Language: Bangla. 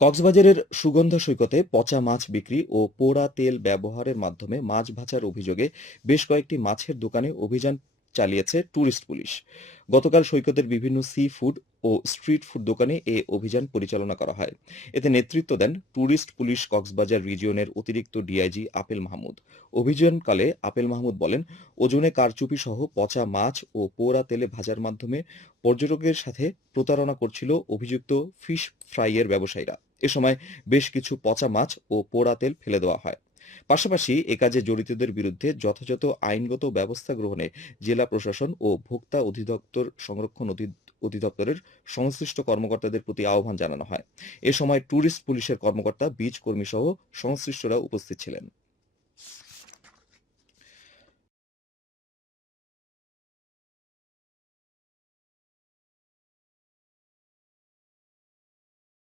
কক্সবাজারের সুগন্ধ সৈকতে পচা মাছ বিক্রি ও পোড়া তেল ব্যবহারের মাধ্যমে মাছ ভাজার অভিযোগে বেশ কয়েকটি মাছের দোকানে অভিযান চালিয়েছে ট্যুরিস্ট পুলিশ। গতকাল সৈকতের বিভিন্ন সি ফুড ও স্ট্রিট ফুড দোকানে এ অভিযান পরিচালনা করা হয়। এতে নেতৃত্ব দেন ট্যুরিস্ট পুলিশ কক্সবাজার রিজিয়নের অতিরিক্ত ডিআইজি আপেল মাহমুদ। অভিযানকালে আপেল মাহমুদ বলেন, ওজনে কারচুপি সহ পচা মাছ ও পোড়া তেলে ভাজার মাধ্যমে পর্যটকের সাথে প্রতারণা করছিল অভিযুক্ত ফিশ ফ্রাইয়ের ব্যবসায়ীরা। এ সময় বেশ কিছু পচা মাছ ও পোড়া তেল ফেলে দেওয়া হয়। পাশাপাশি এ কাজে জড়িতদের বিরুদ্ধে যথাযথ আইনগত ব্যবস্থা গ্রহণে জেলা প্রশাসন ও ভোক্তা অধিদপ্তর সংরক্ষণ অধিদপ্তরের সংশ্লিষ্ট কর্মকর্তাদের প্রতি আহ্বান জানানো হয়। এ সময় ট্যুরিস্ট পুলিশের কর্মকর্তা বীজ কর্মী সহ সংশ্লিষ্টরা উপস্থিত ছিলেন।